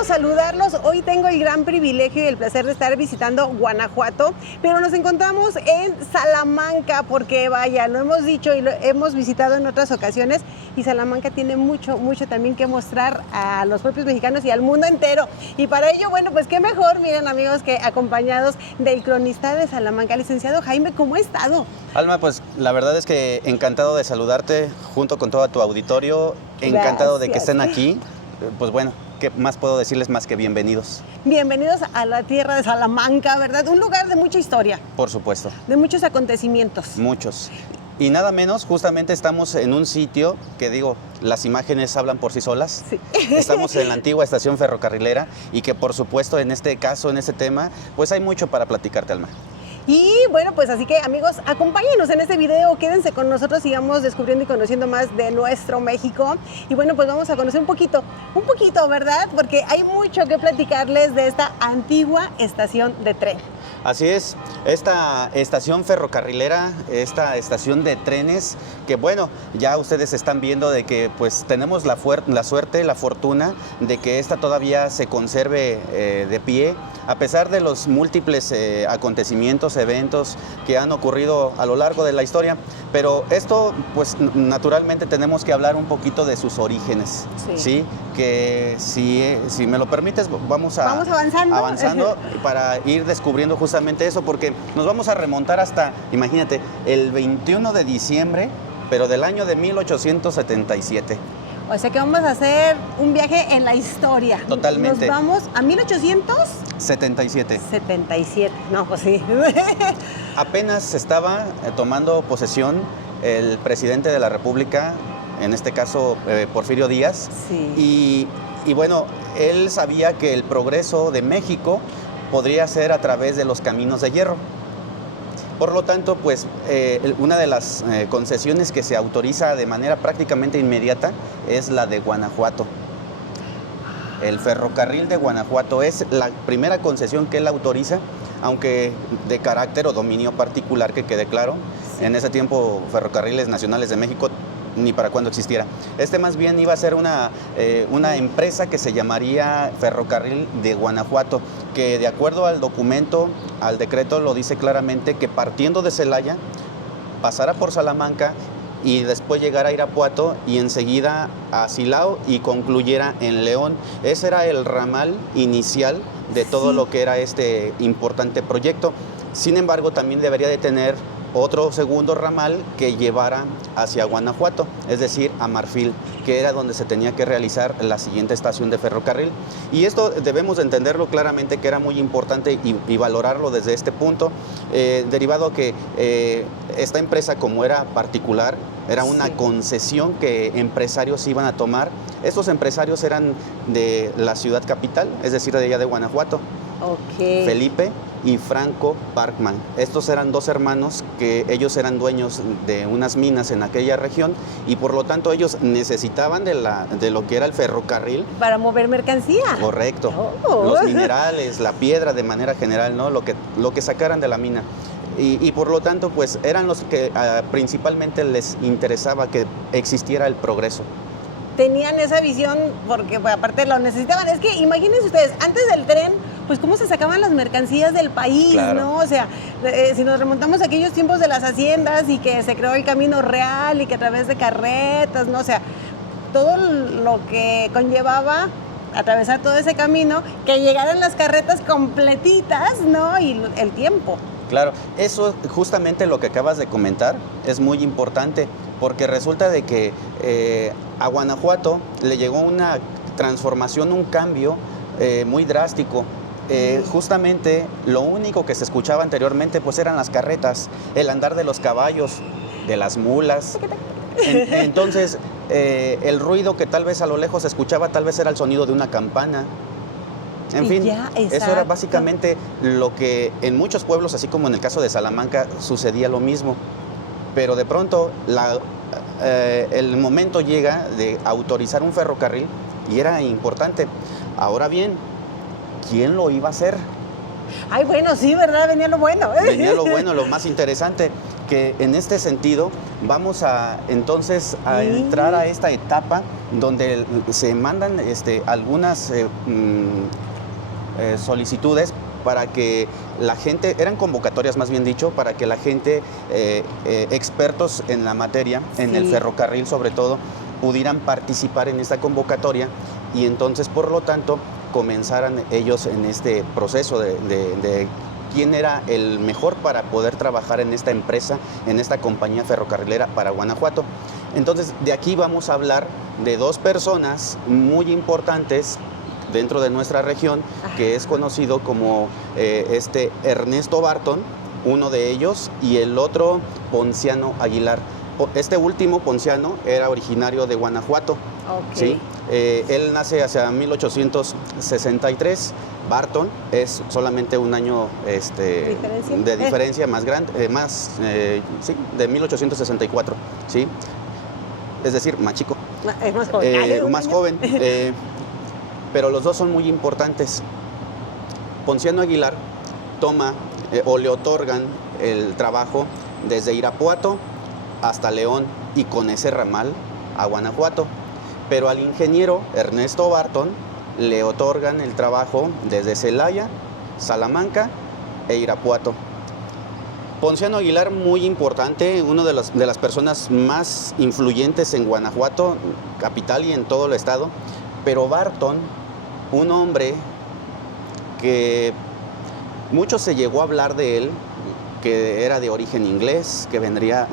gusto saludarlos. Hoy tengo el gran privilegio y el placer de estar visitando Guanajuato, pero nos encontramos en Salamanca porque vaya, lo hemos dicho y lo hemos visitado en otras ocasiones y Salamanca tiene mucho también que mostrar a los propios mexicanos y al mundo entero. Y para ello, bueno, pues qué mejor, miren amigos, que acompañados del cronista de Salamanca, licenciado Jaime, ¿cómo ha estado? Alma, pues la verdad es que encantado de saludarte junto con todo tu auditorio, encantado de que estén aquí. Pues bueno, ¿qué más puedo decirles más que bienvenidos? Bienvenidos a la tierra de Salamanca, ¿verdad? Un lugar de mucha historia. Por supuesto. De muchos acontecimientos. Muchos. Y nada menos, justamente estamos en un sitio que digo, las imágenes hablan por sí solas. Sí. Estamos en la antigua estación ferrocarrilera y que por supuesto en este caso, en este tema, pues hay mucho para platicarte, Alma. Y bueno, pues así que amigos, acompáñenos en este video, quédense con nosotros, sigamos descubriendo y conociendo más de nuestro México. Y bueno, pues vamos a conocer un poquito, ¿verdad? Porque hay mucho que platicarles de esta antigua estación de tren. Así es, esta estación ferrocarrilera, esta estación de trenes, que bueno, ya ustedes están viendo de que pues tenemos la suerte, la fortuna de que esta todavía se conserve de pie, a pesar de los múltiples acontecimientos, eventos que han ocurrido a lo largo de la historia. Pero esto, pues naturalmente tenemos que hablar un poquito de sus orígenes, ¿sí? Que si me lo permites, vamos avanzando para ir descubriendo justamente eso, porque nos vamos a remontar hasta, imagínate, el 21 de diciembre, pero del año de 1877. O sea que vamos a hacer un viaje en la historia. Totalmente. Nos vamos a 1877. 77. No, pues sí. Apenas estaba tomando posesión el presidente de la República, en este caso Porfirio Díaz. Sí. Y bueno, él sabía que el progreso de México podría ser a través de los caminos de hierro. Por lo tanto, pues una de las concesiones que se autoriza de manera prácticamente inmediata es la de Guanajuato. El ferrocarril de Guanajuato es la primera concesión que él autoriza, aunque de carácter o dominio particular, que quede claro. Sí. En ese tiempo, Ferrocarriles Nacionales de México ni para cuando existiera. Este más bien iba a ser una empresa que se llamaría Ferrocarril de Guanajuato, que de acuerdo al documento, al decreto, lo dice claramente que partiendo de Celaya, pasara por Salamanca y después llegara a Irapuato y enseguida a Silao y concluyera en León. Ese era el ramal inicial de todo lo que era este importante proyecto. Sin embargo, también debería de tener otro segundo ramal que llevara hacia Guanajuato, es decir, a Marfil, que era donde se tenía que realizar la siguiente estación de ferrocarril. Y esto debemos de entenderlo claramente, que era muy importante y valorarlo desde este punto, derivado que esta empresa, como era particular, era una concesión que empresarios iban a tomar. Estos empresarios eran de la ciudad capital, es decir, de allá de Guanajuato. Okay. Felipe y Franco Parkman. Estos eran dos hermanos que ellos eran dueños de unas minas en aquella región y por lo tanto ellos necesitaban de lo que era el ferrocarril. Para mover mercancía. Correcto. Los minerales, la piedra de manera general, ¿no? Lo que sacaran de la mina. Y por lo tanto, pues eran los que principalmente les interesaba que existiera el progreso. Tenían esa visión porque pues, aparte lo necesitaban. Es que imagínense ustedes, antes del tren, pues cómo se sacaban las mercancías del país, claro, ¿no? O sea, si nos remontamos a aquellos tiempos de las haciendas y que se creó el camino real y que a través de carretas, ¿no? O sea, todo lo que conllevaba atravesar todo ese camino, que llegaran las carretas completitas, ¿no? Y el tiempo. Claro, eso justamente lo que acabas de comentar es muy importante, porque resulta de que a Guanajuato le llegó una transformación, un cambio muy drástico. Justamente lo único que se escuchaba anteriormente pues eran las carretas, el andar de los caballos, de las mulas. Entonces el ruido que tal vez a lo lejos se escuchaba tal vez era el sonido de una campana. En fin, eso era básicamente lo que en muchos pueblos, así como en el caso de Salamanca, sucedía lo mismo. Pero de pronto el momento llega de autorizar un ferrocarril y era importante. Ahora bien, ¿quién lo iba a hacer? Ay, bueno, sí, ¿verdad? Venía lo bueno. Venía lo bueno, lo más interesante, que en este sentido vamos a entonces a entrar a esta etapa donde se mandan algunas solicitudes para que la gente, eran convocatorias más bien dicho, para que la gente, expertos en la materia, en el ferrocarril sobre todo, pudieran participar en esta convocatoria y entonces por lo tanto comenzaran ellos en este proceso de quién era el mejor para poder trabajar en esta empresa, en esta compañía ferrocarrilera para Guanajuato. Entonces, de aquí vamos a hablar de dos personas muy importantes dentro de nuestra región, que es conocido como Ernesto Barton, uno de ellos, y el otro Ponciano Aguilar. Este último, Ponciano, era originario de Guanajuato. ¿Sí? Él nace hacia 1863. Barton es solamente un año de diferencia más grande, de 1864, ¿sí? Es decir, más chico. Es más joven. Más joven. Pero los dos son muy importantes. Ponciano Aguilar toma o le otorgan el trabajo desde Irapuato hasta León y con ese ramal a Guanajuato. Pero al ingeniero Ernesto Barton le otorgan el trabajo desde Celaya, Salamanca e Irapuato. Ponciano Aguilar, muy importante, una de las personas más influyentes en Guanajuato, capital y en todo el estado. Pero Barton, un hombre que mucho se llegó a hablar de él, que era de origen inglés, que vendría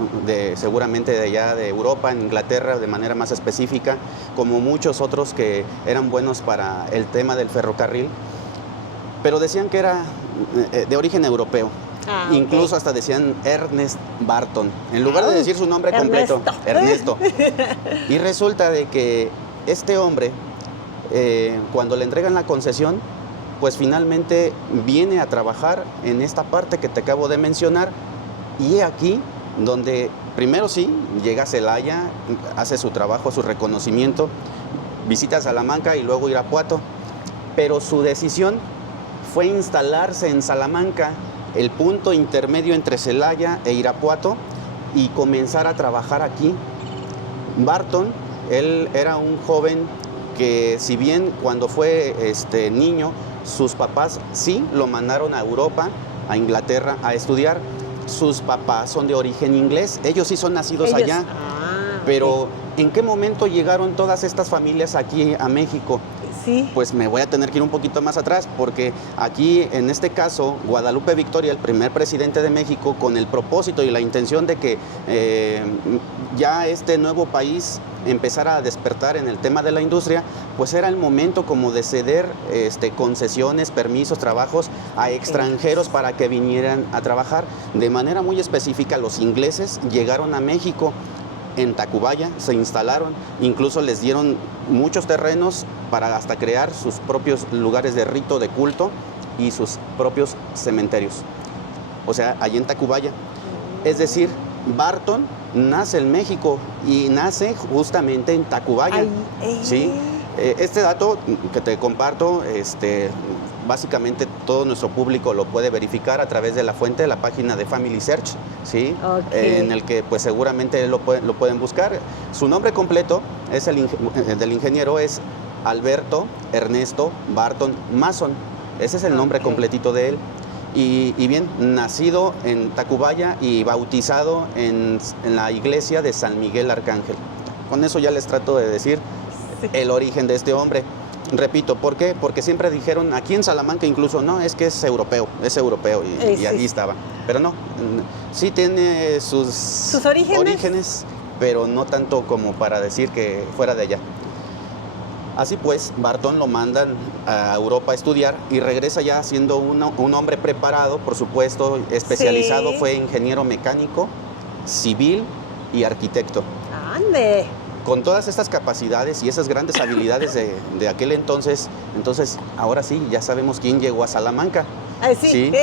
seguramente de allá de Europa, en Inglaterra de manera más específica, como muchos otros que eran buenos para el tema del ferrocarril, pero decían que era de origen europeo. Incluso hasta decían Ernest Barton, en lugar de decir su nombre completo, Ernesto. Y resulta de que este hombre, cuando le entregan la concesión, pues finalmente viene a trabajar en esta parte que te acabo de mencionar, y aquí donde primero sí llega a Celaya, hace su trabajo, su reconocimiento, visita Salamanca y luego Irapuato, pero su decisión fue instalarse en Salamanca, el punto intermedio entre Celaya e Irapuato, y comenzar a trabajar aquí. Barton, él era un joven que, si bien cuando fue niño, sus papás sí lo mandaron a Europa, a Inglaterra, a estudiar. Sus papás son de origen inglés, ellos sí son nacidos allá. Pero ¿en qué momento llegaron todas estas familias aquí a México? Sí. Pues me voy a tener que ir un poquito más atrás, porque aquí, en este caso, Guadalupe Victoria, el primer presidente de México, con el propósito y la intención de que ya este nuevo país empezara a despertar en el tema de la industria, pues era el momento como de ceder concesiones, permisos, trabajos a extranjeros para que vinieran a trabajar. De manera muy específica, los ingleses llegaron a México, en Tacubaya, se instalaron, incluso les dieron muchos terrenos para hasta crear sus propios lugares de rito, de culto, y sus propios cementerios. O sea, allí en Tacubaya. Es decir, Barton nace en México y nace justamente en Tacubaya. ¿Sí? Este dato que te comparto, básicamente todo nuestro público lo puede verificar a través de la fuente de la página de Family Search, ¿sí? En el que pues seguramente lo pueden buscar. Su nombre completo es del ingeniero es Alberto Ernesto Barton Mason. Ese es el nombre completito de él. Y bien, nacido en Tacubaya y bautizado en la iglesia de San Miguel Arcángel. Con eso ya les trato de decir el origen de este hombre. Repito, ¿por qué? Porque siempre dijeron, aquí en Salamanca incluso, no, es que es europeo, y allí estaba. Pero no, sí tiene sus orígenes, pero no tanto como para decir que fuera de allá. Así pues, Barton lo mandan a Europa a estudiar y regresa ya siendo un hombre preparado, por supuesto, especializado, fue ingeniero mecánico, civil y arquitecto. ¡Ande! Con todas estas capacidades y esas grandes habilidades de aquel entonces, ahora sí, ya sabemos quién llegó a Salamanca. ¿Sí?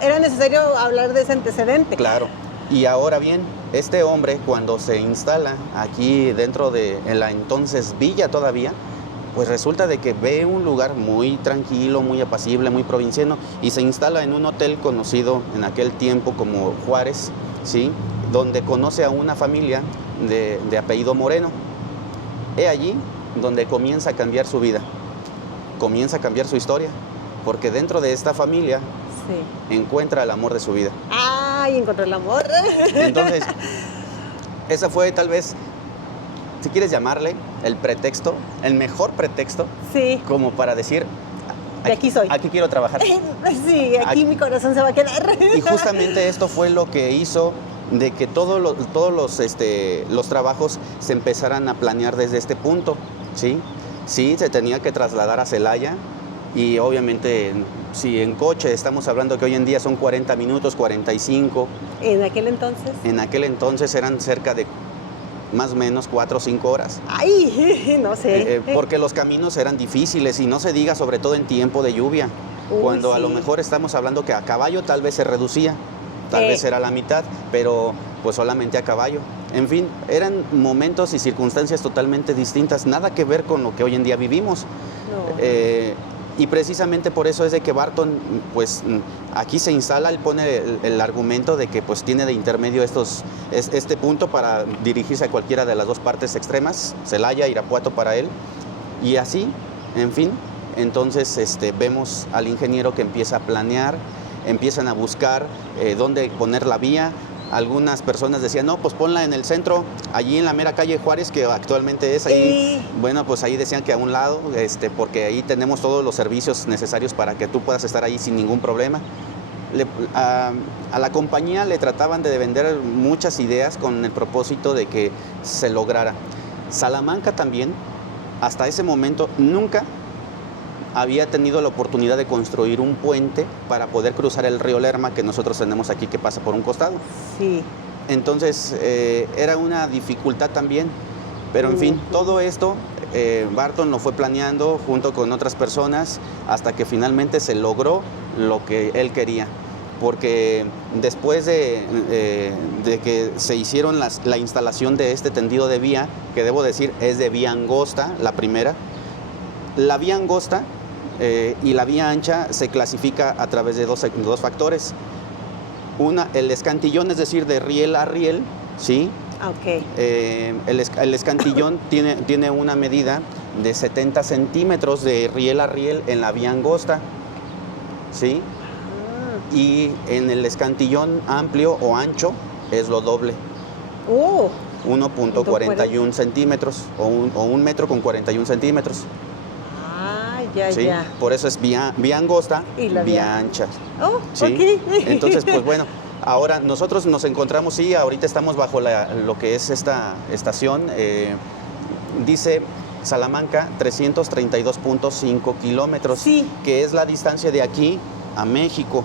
Era necesario hablar de ese antecedente. Claro. Y ahora bien, este hombre, cuando se instala aquí dentro en la entonces villa todavía, pues resulta de que ve un lugar muy tranquilo, muy apacible, muy provinciano, y se instala en un hotel conocido en aquel tiempo como Juárez, ¿sí? Donde conoce a una familia de apellido Moreno. He allí donde comienza a cambiar su vida, comienza a cambiar su historia, porque dentro de esta familia encuentra el amor de su vida. ¡Ay, encontró el amor! Entonces, esa fue tal vez, si quieres llamarle, el pretexto, el mejor pretexto, como para decir, de aquí soy. Aquí quiero trabajar. Sí, aquí mi corazón se va a quedar. Y justamente esto fue lo que hizo de que todos los trabajos se empezaran a planear desde este punto, ¿sí? Sí, se tenía que trasladar a Celaya y obviamente si en coche estamos hablando que hoy en día son 40 minutos, 45. ¿En aquel entonces? En aquel entonces eran cerca de más o menos 4 o 5 horas. ¡Ay! No sé. Porque los caminos eran difíciles y no se diga sobre todo en tiempo de lluvia. Cuando a lo mejor estamos hablando que a caballo tal vez se reducía, tal vez era la mitad, pero pues solamente a caballo. En fin, eran momentos y circunstancias totalmente distintas, nada que ver con lo que hoy en día vivimos. No. Y precisamente por eso es de que Barton, pues aquí se instala, él pone el argumento de que pues tiene de intermedio este punto para dirigirse a cualquiera de las dos partes extremas, Celaya, Irapuato para él, y así, en fin. Entonces vemos al ingeniero que empieza a planear, empiezan a buscar dónde poner la vía. Algunas personas decían, no, pues ponla en el centro, allí en la mera calle Juárez, que actualmente es ahí. Bueno, pues ahí decían que a un lado, porque ahí tenemos todos los servicios necesarios para que tú puedas estar ahí sin ningún problema. A la compañía le trataban de vender muchas ideas con el propósito de que se lograra. Salamanca también, hasta ese momento, nunca había tenido la oportunidad de construir un puente para poder cruzar el río Lerma que nosotros tenemos aquí, que pasa por un costado. Sí. Entonces, era una dificultad también. Pero, en fin, todo esto, Barton lo fue planeando junto con otras personas hasta que finalmente se logró lo que él quería. Porque después de que se hicieron la instalación de este tendido de vía, que debo decir es de vía angosta, la primera, la vía angosta y la vía ancha se clasifica a través de dos factores. Una, el escantillón, es decir, de riel a riel, ¿sí? Okay. El escantillón tiene una medida de 70 centímetros de riel a riel en la vía angosta, ¿sí? Y en el escantillón amplio o ancho es lo doble. 1.41 centímetros o 1 metro con 41 centímetros. ¿Sí? Ya. Por eso es vía angosta y la vía ancha. ¿Sí? Okay. Entonces, pues bueno, ahora nosotros nos encontramos, sí, ahorita estamos bajo lo que es esta estación. Dice Salamanca 332.5 kilómetros, que es la distancia de aquí a México.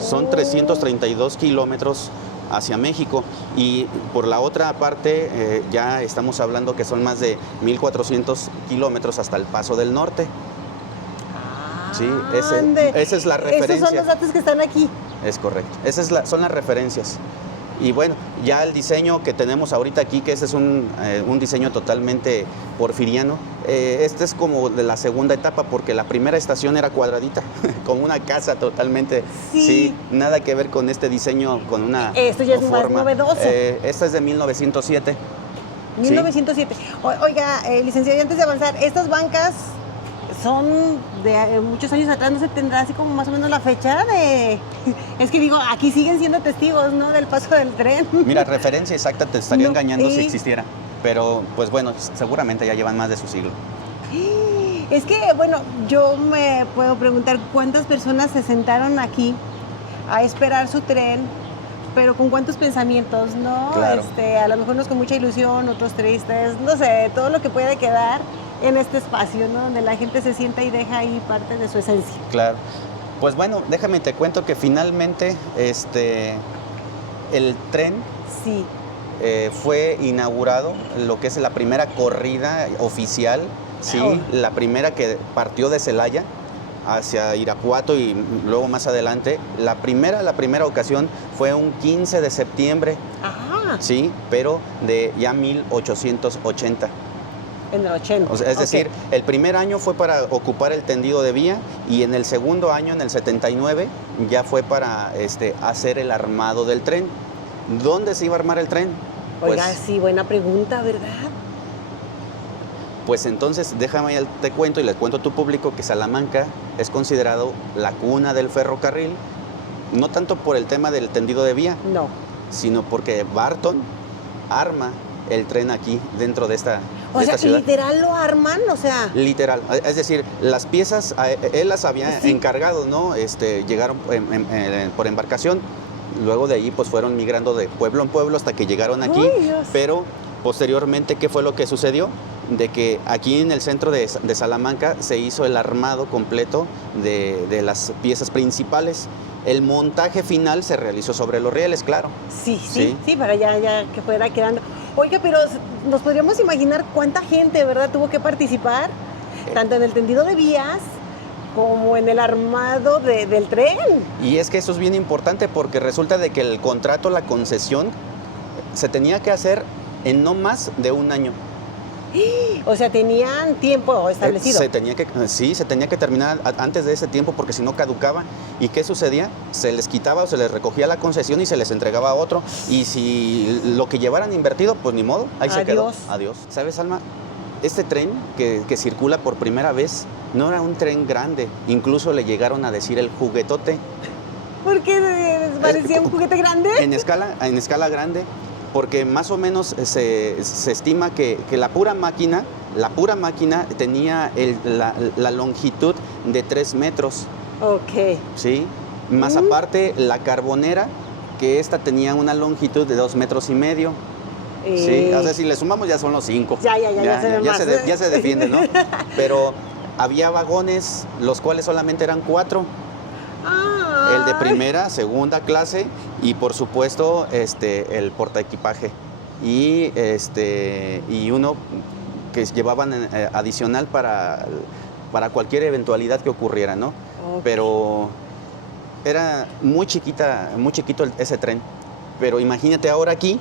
Son 332 kilómetros hacia México, y por la otra parte ya estamos hablando que son más de 1.400 kilómetros hasta el Paso del Norte. Sí, esa es la referencia. Esos son los datos que están aquí. Es correcto, son las referencias. Y bueno, ya el diseño que tenemos ahorita aquí, que este es un diseño totalmente porfiriano, este es como de la segunda etapa, porque la primera estación era cuadradita, como una casa totalmente, sí, nada que ver con este diseño, con una Esto ya es más novedoso. Esta es de 1907. 1907. ¿Sí? Oiga, licenciado, y antes de avanzar, estas bancas son de muchos años atrás, ¿no se tendrá así como más o menos la fecha de...? Es que digo, aquí siguen siendo testigos, ¿no?, del paso del tren. Mira, referencia exacta te estaría engañando si existiera, pero pues bueno, seguramente ya llevan más de su siglo. Es que, bueno, yo me puedo preguntar cuántas personas se sentaron aquí a esperar su tren, pero con cuántos pensamientos, ¿no? Claro. A lo mejor unos con mucha ilusión, otros tristes, no sé, todo lo que puede quedar en este espacio, ¿no?, donde la gente se sienta y deja ahí parte de su esencia. Claro. Pues bueno, déjame te cuento que finalmente el tren fue inaugurado, lo que es la primera corrida oficial, sí, la primera que partió de Celaya hacia Irapuato y luego más adelante. La primera ocasión fue un 15 de septiembre, sí, pero de ya 1880. En el 80. O sea, es decir, el primer año fue para ocupar el tendido de vía y en el segundo año, en el 79, ya fue para hacer el armado del tren. ¿Dónde se iba a armar el tren? Oiga, sí, buena pregunta, ¿verdad? Pues entonces, déjame, te cuento y les cuento a tu público que Salamanca es considerado la cuna del ferrocarril, no tanto por el tema del tendido de vía, no, sino porque Barton arma el tren aquí, dentro de esta O sea, ciudad. literal lo arman, o sea... Literal, es decir, las piezas, él las había encargado, ¿no? Llegaron por embarcación, luego de ahí pues fueron migrando de pueblo en pueblo hasta que llegaron aquí, pero posteriormente, ¿qué fue lo que sucedió? De que aquí en el centro de Salamanca se hizo el armado completo de las piezas principales. El montaje final se realizó sobre los rieles, claro. Sí, para ya que fuera quedando. Oiga, pero nos podríamos imaginar cuánta gente, ¿verdad?, tuvo que participar, tanto en el tendido de vías como en el armado del tren. Y es que eso es bien importante porque resulta de que el contrato, la concesión, se tenía que hacer en no más de un año. O sea, tenían tiempo establecido. Se tenía que terminar antes de ese tiempo porque si no caducaba. ¿Y qué sucedía? Se les quitaba o se les recogía la concesión y se les entregaba a otro. Y si lo que llevaran invertido, pues ni modo, ahí se quedó. Adiós. ¿Sabes, Alma? Este tren que circula por primera vez no era un tren grande. Incluso le llegaron a decir el juguetote. ¿Por qué les parecía un juguete grande? En escala grande. Porque más o menos se estima que la pura máquina tenía la longitud de 3 metros. Ok. ¿Sí? Más aparte, la carbonera, que esta tenía una longitud de 2,5 metros. Sí, o sea, si le sumamos ya son los 5. Ya se defiende, ¿no? Pero había vagones, los cuales solamente eran 4. El de primera, segunda clase y por supuesto el portaequipaje y uno que llevaban adicional para cualquier eventualidad que ocurriera, ¿no? Okay. Pero era muy chiquito ese tren. Pero imagínate ahora aquí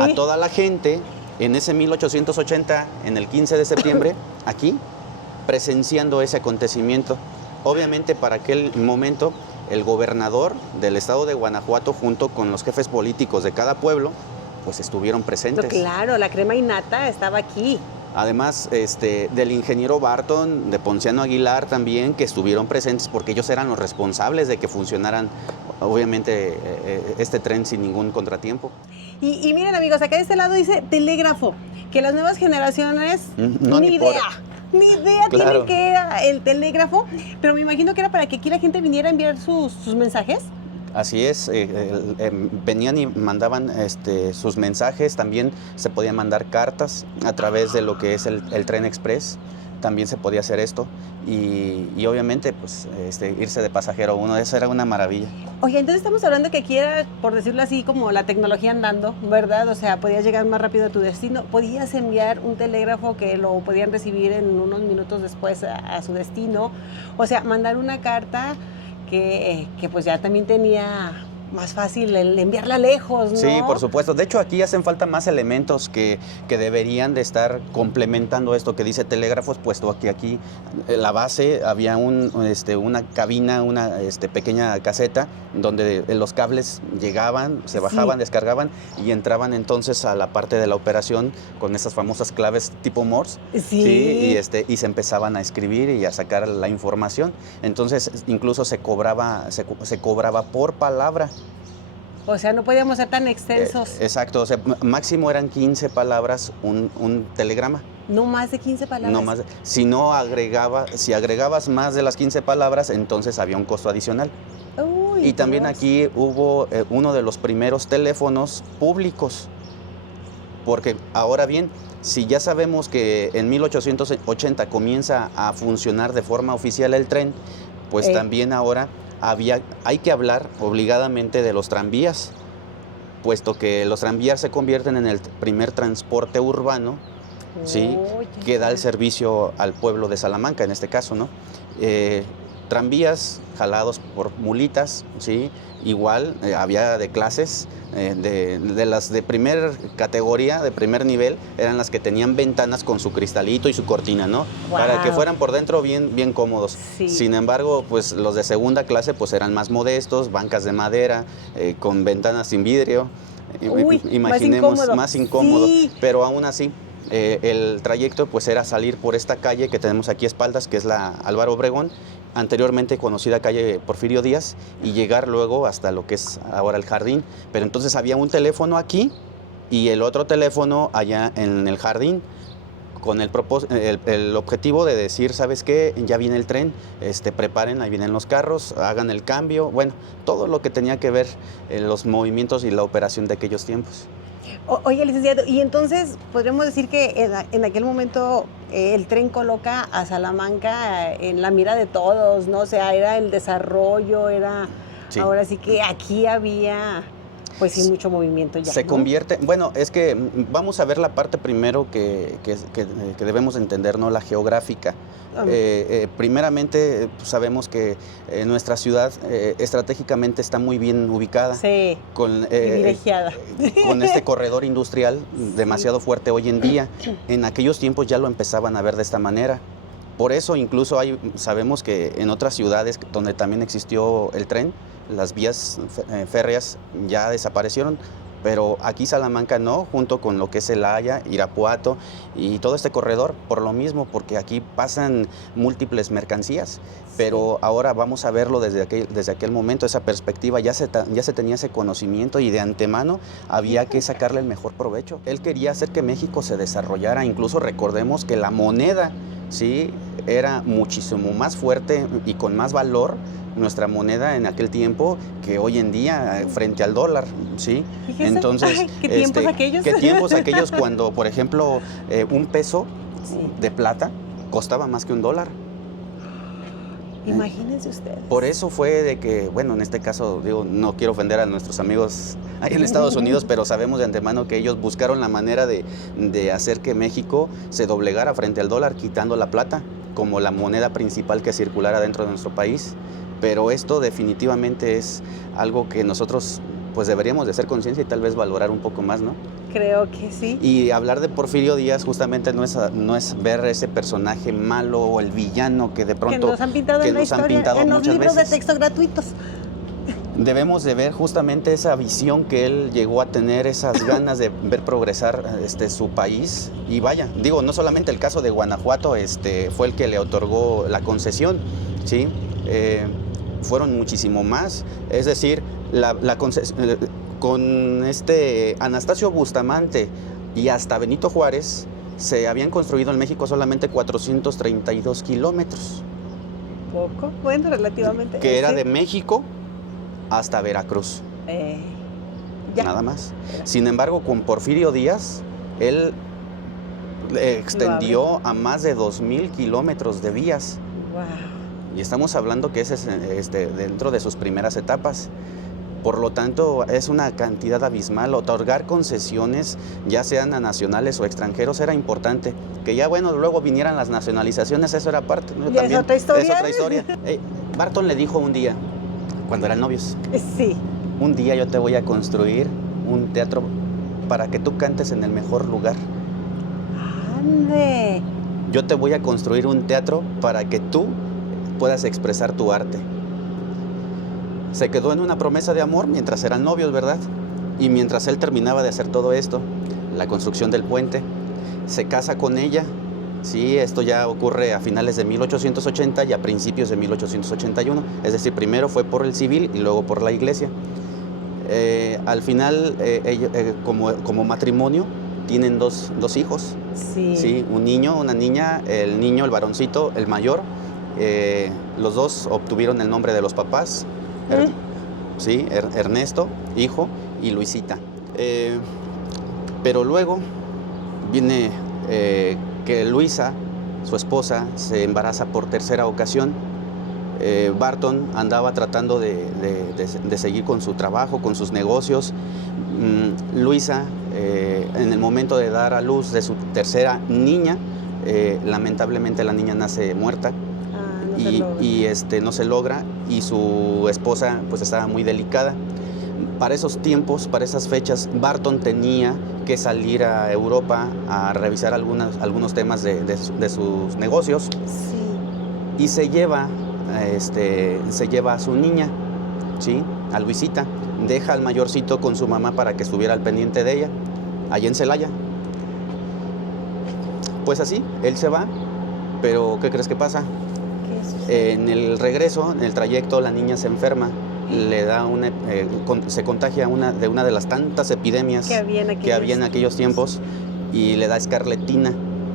a toda la gente en ese 1880, en el 15 de septiembre, aquí presenciando ese acontecimiento. Obviamente para aquel momento el gobernador del estado de Guanajuato junto con los jefes políticos de cada pueblo pues estuvieron presentes. Claro, la crema innata estaba aquí. Además del ingeniero Barton, de Ponciano Aguilar también, que estuvieron presentes porque ellos eran los responsables de que funcionaran obviamente este tren sin ningún contratiempo. Y miren amigos, acá de este lado dice telégrafo, que las nuevas generaciones ni idea tienen que era el telégrafo, pero me imagino que era para que aquí la gente viniera a enviar sus mensajes. Así es, venían y mandaban sus mensajes, también se podían mandar cartas a través de lo que es el Tren Express, también se podía hacer esto y obviamente pues irse de pasajero uno, eso era una maravilla. Oye, entonces estamos hablando que aquí era, por decirlo así, como la tecnología andando, ¿verdad? O sea, podías llegar más rápido a tu destino, podías enviar un telégrafo que lo podían recibir en unos minutos después a su destino, o sea, mandar una carta que pues ya también tenía más fácil el enviarla lejos, ¿no? Sí, por supuesto. De hecho, aquí hacen falta más elementos que deberían de estar complementando esto que dice telégrafos, puesto que aquí la base había una cabina, una pequeña caseta donde los cables llegaban, se bajaban, descargaban y entraban entonces a la parte de la operación con esas famosas claves tipo Morse. Sí. Y se empezaban a escribir y a sacar la información. Entonces, incluso se cobraba por palabra. O sea, no podíamos ser tan extensos. Exacto, o sea, máximo eran 15 palabras un telegrama. No más de 15 palabras. No más. Si agregabas más de las 15 palabras, entonces había un costo adicional. Uy, y también aquí hubo uno de los primeros teléfonos públicos. Porque ahora bien, si ya sabemos que en 1880 comienza a funcionar de forma oficial el tren, pues también ahora hay que hablar obligadamente de los tranvías, puesto que los tranvías se convierten en el primer transporte urbano, ¿sí? Que da el servicio al pueblo de Salamanca, en este caso, ¿no? tranvías jalados por mulitas, ¿sí? Igual había de clases, de las de primer categoría, de primer nivel, eran las que tenían ventanas con su cristalito y su cortina, ¿no? Wow. Para que fueran por dentro bien cómodos. Sí. Sin embargo, pues los de segunda clase pues eran más modestos, bancas de madera, con ventanas sin vidrio. Uy, imaginemos, más incómodo, sí. Pero aún así el trayecto pues era salir por esta calle que tenemos aquí a espaldas, que es la Álvaro Obregón, anteriormente conocida calle Porfirio Díaz, y llegar luego hasta lo que es ahora el jardín. Pero entonces había un teléfono aquí y el otro teléfono allá en el jardín, con el objetivo de decir, ¿sabes qué? Ya viene el tren, preparen, ahí vienen los carros, hagan el cambio. Bueno, todo lo que tenía que ver los movimientos y la operación de aquellos tiempos. Oye, licenciado, y entonces podríamos decir que en aquel momento el tren coloca a Salamanca en la mira de todos, ¿no? O sea, era el desarrollo, era... Sí. Ahora sí que aquí había... Pues sí, mucho movimiento ya. Se convierte, bueno, es que vamos a ver la parte primero que debemos entender, ¿no? La geográfica. Primeramente, sabemos que nuestra ciudad estratégicamente está muy bien ubicada. Sí, privilegiada. Con este corredor industrial demasiado fuerte hoy en día. En aquellos tiempos ya lo empezaban a ver de esta manera. Por eso incluso sabemos que en otras ciudades donde también existió el tren, las vías férreas ya desaparecieron, pero aquí Salamanca no, junto con lo que es El Haya, Irapuato y todo este corredor, por lo mismo, porque aquí pasan múltiples mercancías, pero ahora vamos a verlo desde aquel momento, esa perspectiva, ya se tenía ese conocimiento y de antemano había que sacarle el mejor provecho. Él quería hacer que México se desarrollara, incluso recordemos que la moneda, sí, era muchísimo más fuerte y con más valor nuestra moneda en aquel tiempo que hoy en día frente al dólar, ¿sí? Fíjese. Entonces, ay, ¿qué tiempos aquellos? ¿Qué tiempos aquellos cuando, por ejemplo, un peso de plata costaba más que $1? Imagínense ustedes. Por eso fue de que, bueno, en este caso, digo, no quiero ofender a nuestros amigos ahí en Estados Unidos, pero sabemos de antemano que ellos buscaron la manera de hacer que México se doblegara frente al dólar, quitando la plata como la moneda principal que circulara dentro de nuestro país. Pero esto definitivamente es algo que nosotros pues deberíamos de hacer conciencia y tal vez valorar un poco más, ¿no? Creo que sí. Y hablar de Porfirio Díaz justamente no es ver ese personaje malo o el villano que de pronto... Que nos han pintado en la historia, en los libros de texto gratuitos. Debemos de ver justamente esa visión que él llegó a tener, esas ganas de ver progresar su país. Y vaya, digo, no solamente el caso de Guanajuato fue el que le otorgó la concesión, ¿sí? Fueron muchísimo más, es decir, con Anastasio Bustamante y hasta Benito Juárez se habían construido en México solamente 432 kilómetros. Poco, bueno, relativamente. Que era de México hasta Veracruz. Ya. Nada más. Sin embargo, con Porfirio Díaz, él extendió a más de 2,000 kilómetros de vías. Wow. Y estamos hablando que ese es dentro de sus primeras etapas. Por lo tanto, es una cantidad abismal. Otorgar concesiones, ya sean a nacionales o extranjeros, era importante. Que ya, bueno, luego vinieran las nacionalizaciones, eso era parte. ¿No? También, ¿es otra historia? Es otra historia. Barton le dijo un día, cuando eran novios, sí, un día yo te voy a construir un teatro para que tú cantes en el mejor lugar. ¡Ande! Yo te voy a construir un teatro para que tú puedas expresar tu arte. Se quedó en una promesa de amor mientras eran novios, ¿verdad? Y mientras él terminaba de hacer todo esto, la construcción del puente, se casa con ella. Sí, esto ya ocurre a finales de 1880 y a principios de 1881. Es decir, primero fue por el civil y luego por la iglesia. Al final, como matrimonio, tienen dos hijos. Sí. Sí, un niño, una niña. El niño, el varoncito, el mayor. Los dos obtuvieron el nombre de los papás. Sí, Ernesto, hijo, y Luisita. Pero luego viene que Luisa, su esposa, se embaraza por tercera ocasión. Barton andaba tratando de seguir con su trabajo, con sus negocios. Luisa, en el momento de dar a luz de su tercera niña, lamentablemente la niña nace muerta. no se logra, y su esposa pues estaba muy delicada. Para esos tiempos, para esas fechas, Barton tenía que salir a Europa a revisar algunos temas de sus negocios. Sí. Y se lleva a su niña, ¿sí? A Luisita. Deja al mayorcito con su mamá para que estuviera al pendiente de ella, allá en Celaya. Pues así, él se va, pero ¿qué crees que pasa? ¿Qué sucede? En el regreso, en el trayecto, la niña se enferma, le da se contagia de una de las tantas epidemias que había en aquellos tiempos, y le da escarletina.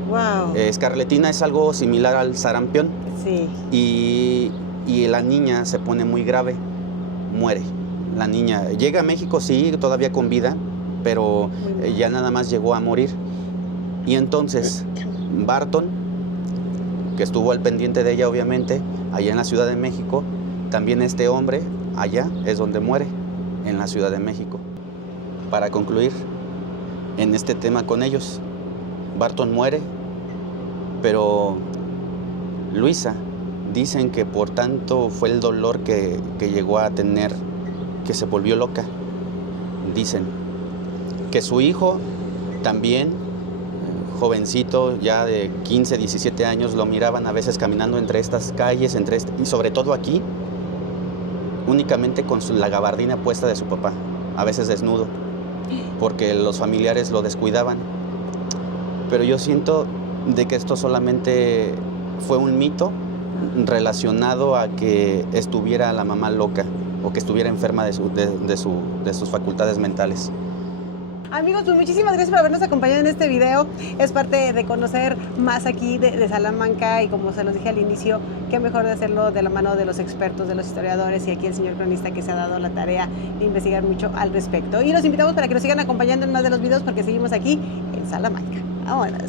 Wow. Escarletina es algo similar al sarampión. Sí. Y la niña se pone muy grave, muere. La niña llega a México, sí, todavía con vida, pero ya nada más llegó a morir. Y entonces Barton, que estuvo al pendiente de ella obviamente, allá en la Ciudad de México, también este hombre allá es donde muere, en la Ciudad de México. Para concluir en este tema con ellos, Barton muere, pero Luisa, dicen que por tanto fue el dolor que llegó a tener, que se volvió loca. Dicen que su hijo también, jovencito, ya de 15, 17 años, lo miraban a veces caminando entre estas calles, y sobre todo aquí, únicamente con la gabardina puesta de su papá, a veces desnudo, porque los familiares lo descuidaban. Pero yo siento de que esto solamente fue un mito relacionado a que estuviera la mamá loca o que estuviera enferma de sus facultades mentales. Amigos, pues muchísimas gracias por habernos acompañado en este video. Es parte de conocer más aquí de Salamanca, y como se los dije al inicio, qué mejor de hacerlo de la mano de los expertos, de los historiadores, y aquí el señor cronista que se ha dado la tarea de investigar mucho al respecto. Y los invitamos para que nos sigan acompañando en más de los videos, porque seguimos aquí en Salamanca. Vámonos.